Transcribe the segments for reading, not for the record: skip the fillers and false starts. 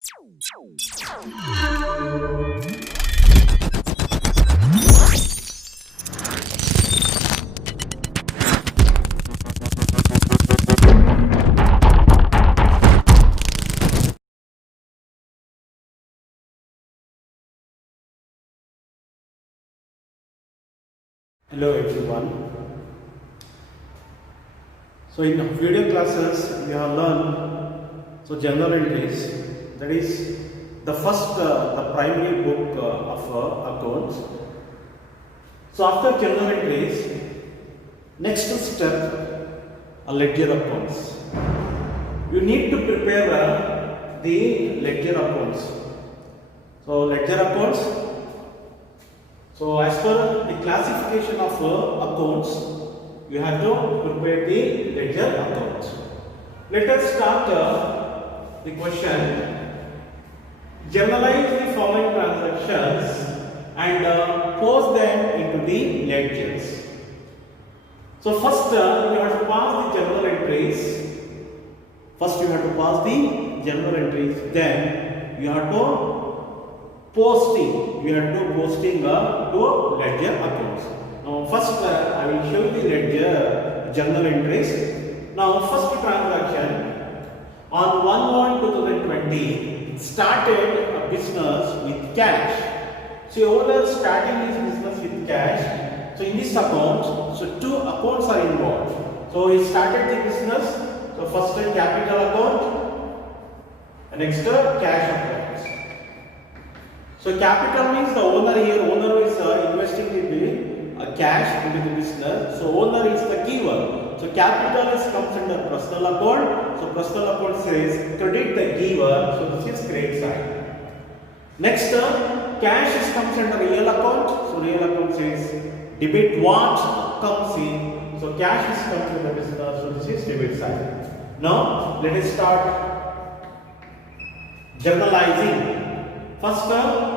Hello everyone. So in video classes we have learned journal entries, that is the first the primary book of accounts. So after journal entries, next step a ledger accounts. You need to prepare the ledger accounts. So ledger accounts. So as per the classification of accounts, you have to prepare the ledger accounts. Let us start the question. Generalize the following transactions and post them into the ledgers. So first you have to pass the journal entries. Then you have to posting to ledger accounts. Now first I will show you the ledger journal entries. Now first transaction on 1/1/2020 started a business with cash. So owner starting his business with cash. So in this account, so two accounts are involved. So he started the business. So first capital account and next cash account. So capital means the owner here. Owner is investing the cash into the business. So owner is the giver. So capital comes under personal account. So personal account says credit the giver. So this is credit side. Next cash comes under real account. So real account says debit what comes in. So cash comes in the business. So this is debit side. Now let us start journalizing. First,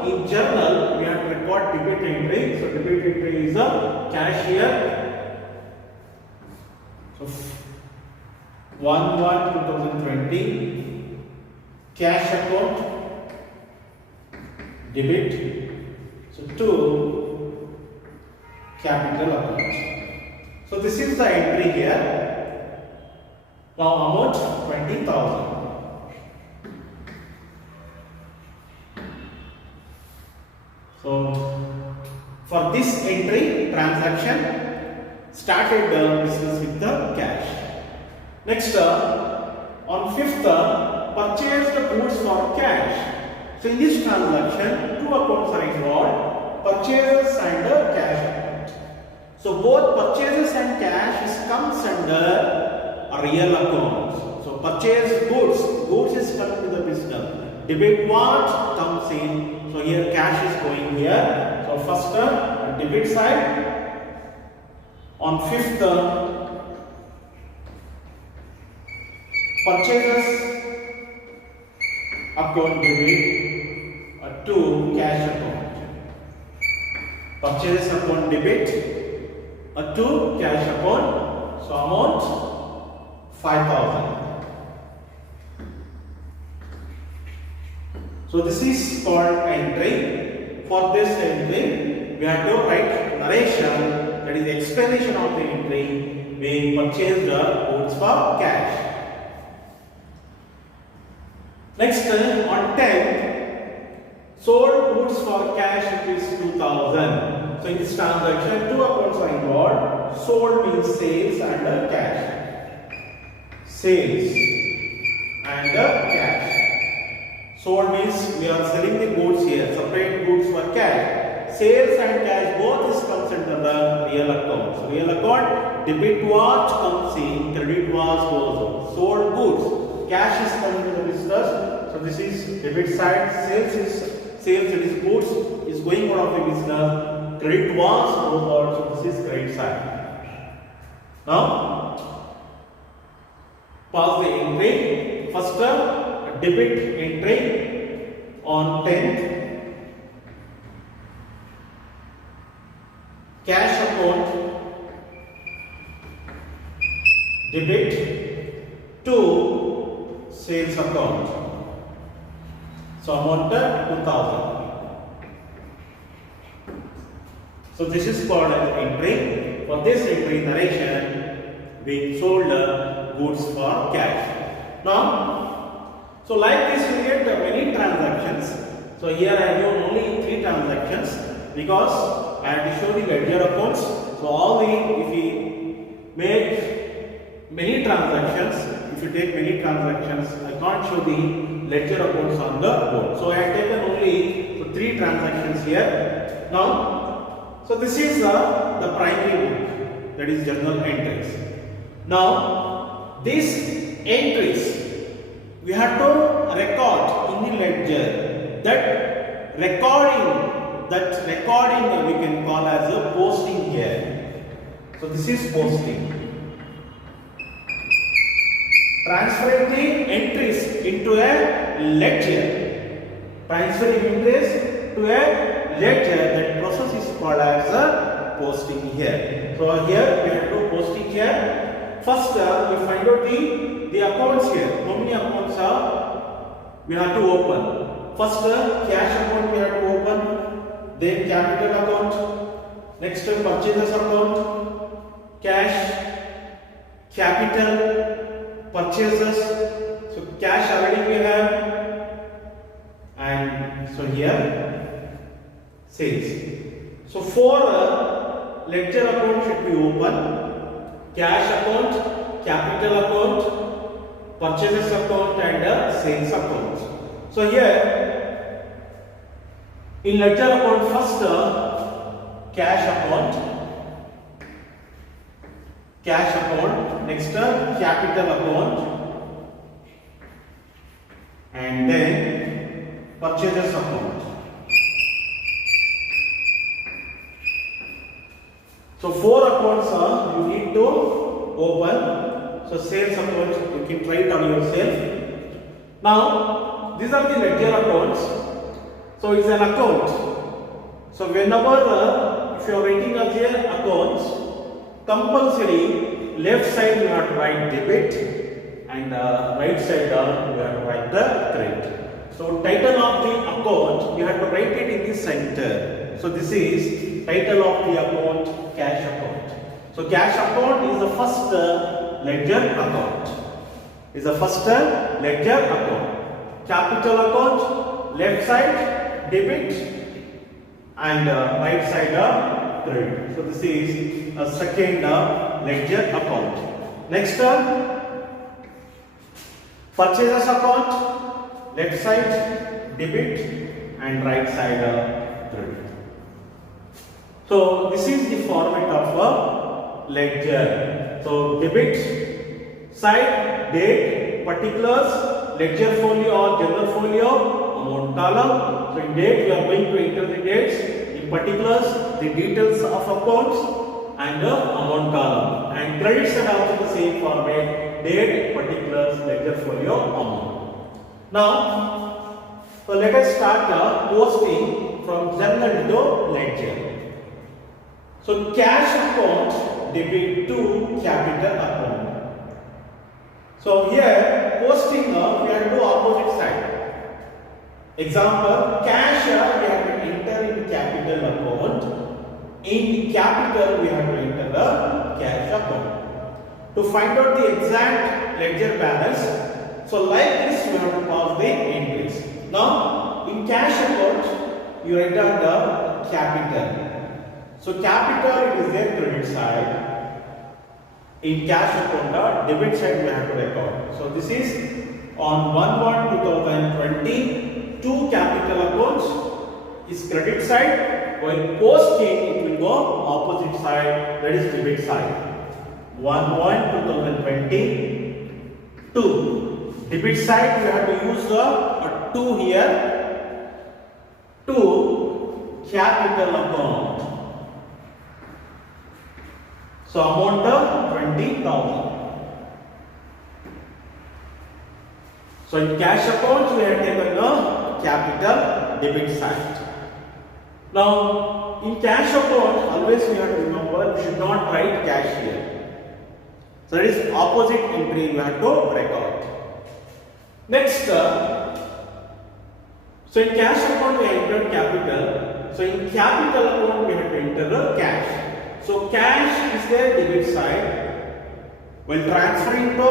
in journal, we have to record debit entry. So, debit entry is a cashier. So, 1/1/2020, cash account, debit. So, 2, capital account. So, this is the entry here. Now, amount 20,000. So, for this entry, transaction started business with the cash. Next, on 5th, purchased goods for cash. So, in this transaction, two accounts are involved, purchases and cash account. So, both purchases and cash comes under a real account. So, purchased goods is coming to the business. Debit what comes in. So here cash is going here. So first debit side. On 5th, purchases account debit to cash account. Purchases account debit to cash account. So amount 5,000. So this is called entry. For this entry, we have to write narration, that is explanation of the entry. We purchased goods for cash. Next, on 10th, sold goods for cash rupees 2,000. So in this transaction, two accounts are involved. Sold means sales and cash. Sales and cash. Sold means we are selling the goods here, separate goods for cash. Sales and cash both comes under the real account. So real account, debit what comes in, credit what goes out. Sold goods, cash is coming to the business. So this is debit side, sales, it is goods is going out of the business. Credit was goes out, so this is credit side. Now, pass the entry. First, debit entry on 10th, cash account debit to sales account. So amount 2000. So this is called as entry. For this entry narration, we sold goods for cash. Now, so like this we get many transactions. So here I have only 3 transactions because I have to show the ledger accounts. So if we make many transactions, if you take many transactions, I can't show the ledger accounts on the board. So I have taken only 3 transactions here. Now, so this is the primary book, that is journal entries. Now, these entries we have to record in the ledger. That recording we can call as a posting here. So this is posting. Transferring the entries into a ledger. Transferring entries to a ledger, that process is called as a posting here. So here we have to posting here. First we find out the accounts here. How many accounts we have to open? First cash account we have to open, then capital account, next purchases account, cash, capital, purchases. So cash already we have, and so here sales. So 4 ledger account should be open: cash account, capital account, purchases account, and sales account. So here in ledger account, first cash account, next capital account, and then purchases account. So 4 accounts you need to open. So sales account you can try it on yourself. Now these are the ledger accounts. So it's an account. So whenever if you are writing as a accounts, compulsory left side you have to write debit and right side you have to write the credit. So title of the account you have to write it in the center. So this is title of the account, cash account. So cash account is the first ledger account. Capital account, left side debit and right side credit. So this is a second ledger account. Next purchases account, left side debit and right side credit. So this is the format of a ledger. So debit side, date, particulars, ledger folio or journal folio, amount column. So in date we are going to enter the dates, in particulars the details of accounts and the amount column. And credit side also the same format, date, particulars, ledger folio, amount. Now, so let us start posting from journal to ledger. So cash account debit to capital account. So here posting we have to do opposite side. Example, cash we have to enter in capital account. In capital we have to enter the cash account. To find out the exact ledger balance, so like this we have to pass the entries. Now in cash account you write down the capital. So capital it is their credit side. In cash account debit side we have to record. So this is on 1/1/2020 two capital accounts is credit side, while posting it will go opposite side, that is debit side. 1/1/2020 2 debit side we have to use a 2 here to capital account. So amount of 20,000. So in cash account we have taken the capital debit side. Now in cash account always we have to remember we should not write cash here. So that is opposite entry we have to record. Next So in cash account we entered capital. So in capital account we have to enter the cash. So cash is their debit side. When transferring to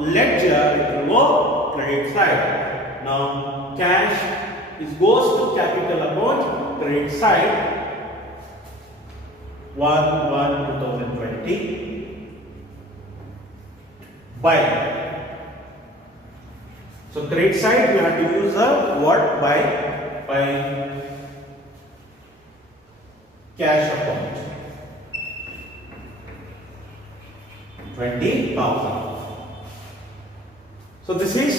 ledger it will go credit side. Now cash goes to capital account credit side. 1/1/2020 by. So credit side we have to use the word by cash account 20,000. So this is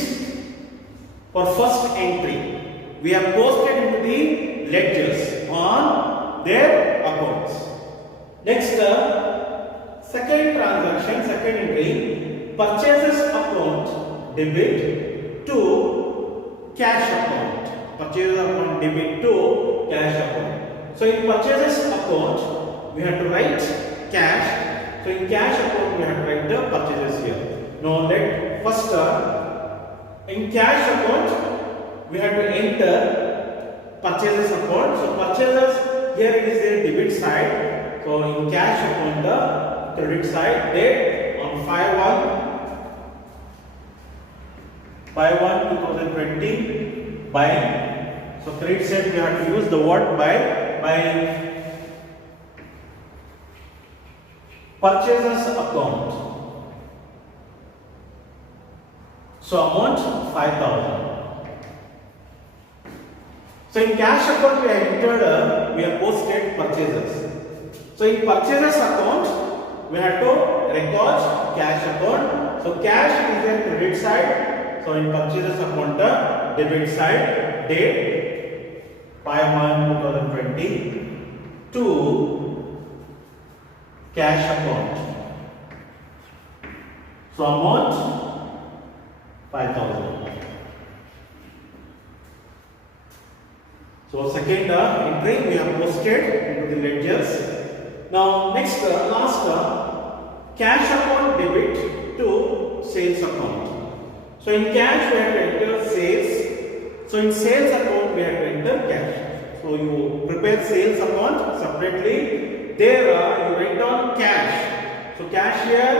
for first entry. We have posted into the ledgers on their accounts. Next, second transaction, second entry, purchases account debit to cash account. Purchases account debit to cash account. So in purchases account, we have to write cash. So in cash account, we have to write the purchases here. Now let first in cash account, we have to enter purchases account. So purchases here is the debit side. So in cash account, the credit side date on 5/1/2020 by. So credit side we have to use the word by purchases account. So amount 5,000. So in cash account we have entered we have posted purchases. So in purchases account we have to record cash account. So cash is the credit side. So in purchases account debit side date 5/1/2020 to cash account. So amount 5,000. So second entry we have posted into the ledgers. Now next last cash account debit to sales account. So in cash we have to enter sales. So in sales account we have to enter cash. So you prepare sales account separately. There you write down cash. So cash here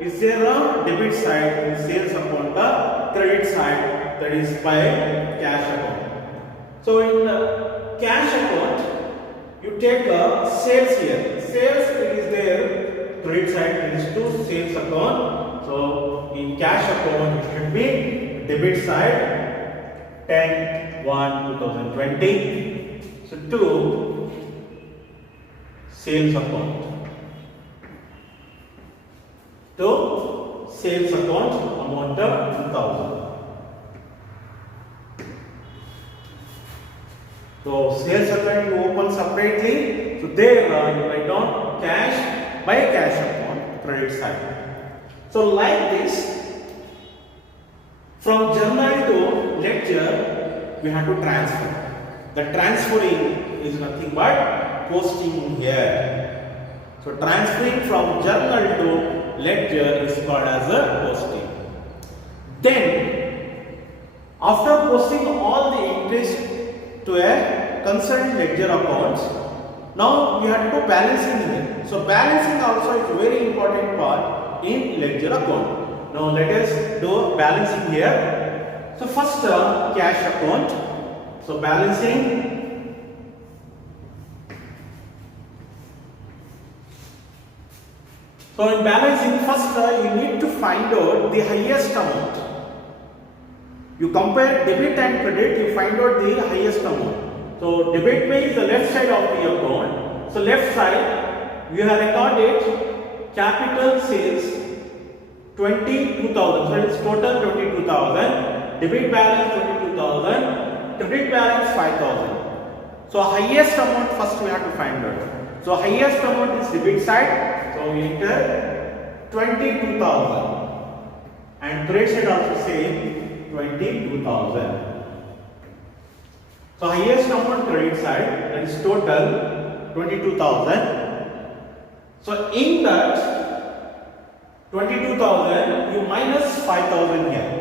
is there a debit side, in sales account the credit side, that is by cash account. So in cash account you take sales here. Sales it is there, credit side is to sales account. So in cash account it should be debit side 10/1/2020. So to sales account. To sales account amount of 2,000. So sales account you open separately. So there you write down cash by cash account credit side. So like this, from journal to ledger we have to transfer. The transferring is nothing but posting here. So transferring from journal to ledger is called as a posting. Then after posting all the entries to a concerned ledger accounts, now we have to do balancing here. So balancing also is a very important part in ledger account. Now let us do balancing here. So first cash account. So balancing. So in balancing first you need to find out the highest amount. You compare debit and credit, you find out the highest amount. So debit means the left side of the account. So left side we have recorded capital sales 22,000. So it's total 22,000. Debit balance 22,000. Credit balance 5,000. So highest amount first we have to find out. So highest amount is debit side. So we enter 22,000. And credit side also same 22,000. So highest amount credit side, that is total 22,000. So in that 22,000 you minus 5,000 here.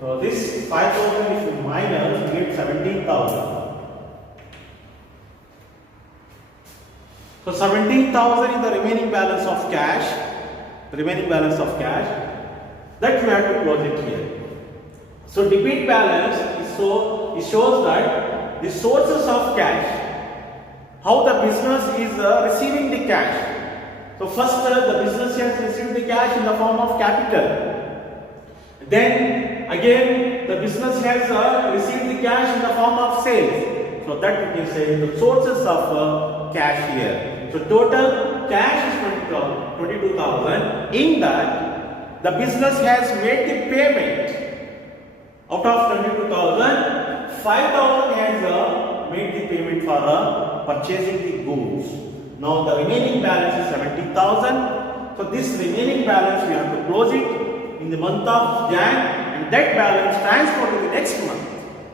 So this 5,000 if you minus, you get 17,000. So 17,000 is the remaining balance of cash. The remaining balance of cash that you have to close it here. So debit balance is it shows that the sources of cash, how the business is receiving the cash. So first the business has received the cash in the form of capital. Then again the business has received the cash in the form of sales. So that we can say the sources of cash here. So total cash is 22,000. In that the business has made the payment. Out of 22,000, 5,000 has made the payment for purchasing the goods. Now the remaining balance is 70,000. So this remaining balance we have to close it in the month of Jan, and that balance transfer to the next month.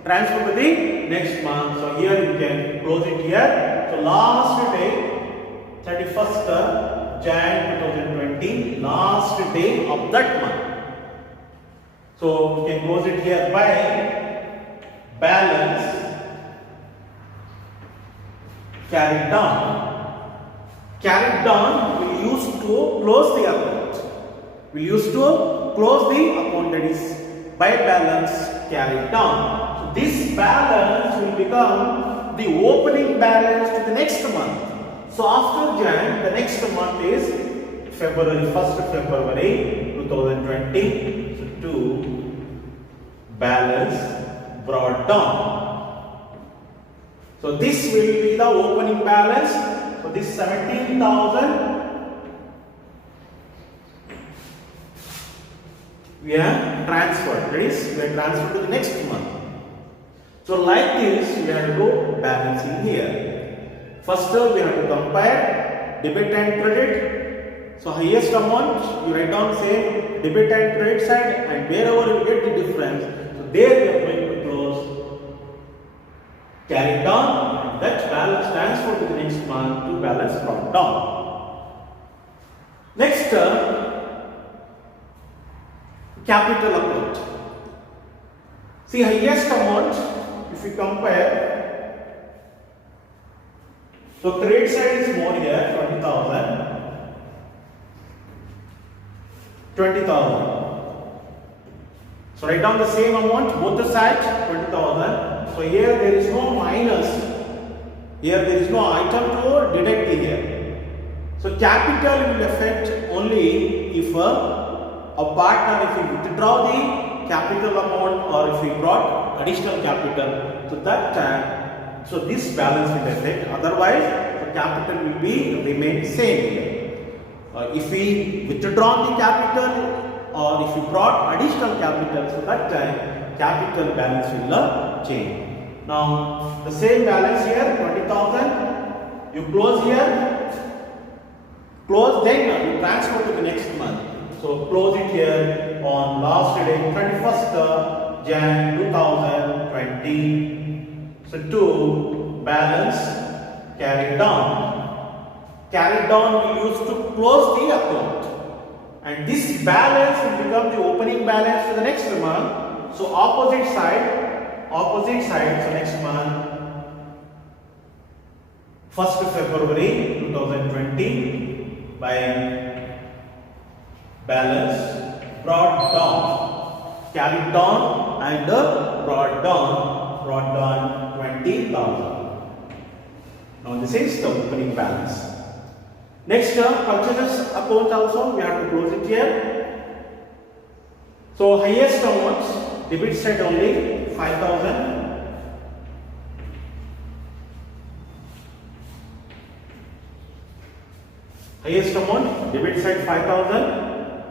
Transfer to the next month. So here you can close it here. So last day, 31st Jan 2020, last day of that month. So we can close it here by balance carried down. Carried down we use to close the account. We use to close the account, that is by balance carried down. So this balance will become the opening balance to the next month. So after Jan, the next month is February, 1st February 2020. So to balance brought down. So this will be the opening balance. So this 17,000 we have transferred. That is, we have transferred to the next month. So like this, we have to do balancing here. First, we have to compare debit and credit. So highest amount, you write down same debit and credit side, and wherever you get the difference, so there we are going to close, carry down, and that balance transfer to the next month to balance brought down. Next, capital account. See, highest amount, if you compare, so credit side is more here, 20,000. 20,000. So write down the same amount, both the sides, 20,000. So here there is no minus. Here there is no item to deduct here. So capital will affect only if a partner, if we withdraw the capital amount or if we brought additional capital. So that time, so this balance will affect. Otherwise, the capital will remain same here. If we withdraw the capital or if we brought additional capital, so that time capital balance will change. Now the same balance here, 20,000, you close here, close, then you transfer to the next month. So close it here on last day, 31st Jan 2020. So to balance carried down. Carried down we used to close the account, and this balance will become the opening balance for the next month. So opposite side, so next month, 1st February 2020, by balance brought down, carried down and brought down 20,000. Now this is the opening balance. Next, purchases account also we have to close it here. So highest amount, debit side only 5,000. Highest amount, debit side 5,000.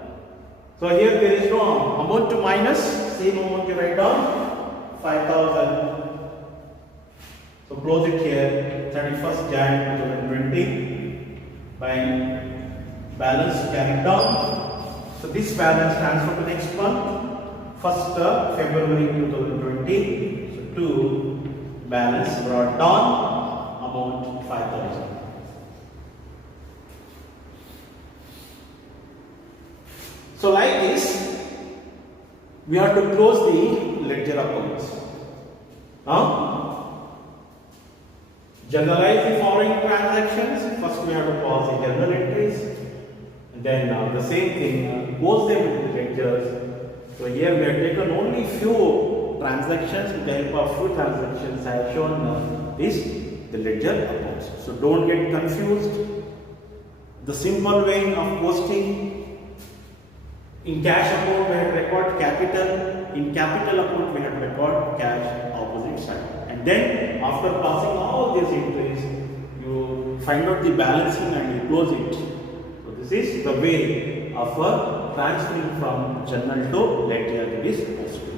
So here there is no amount to minus, same amount you write down, 5,000. So close it here, 31st Jan 2020. By balance carried down. So this balance transfer to next month, 1st February 2020. So to balance brought down, amount 5,000. So like this, we have to close the ledger accounts. Now, generalize the following transactions. First, we have to pass the journal entries. And then the same thing, post them into the ledgers. So here we have taken only few transactions. With the help of few transactions, I have shown the ledger accounts. So don't get confused. The simple way of posting. In cash account, we have to record capital. In capital account, we have to record cash opposite side. And then, after passing all these entries, you find out the balancing and you close it. So, this is the way of transferring from journal to ledger that is posted.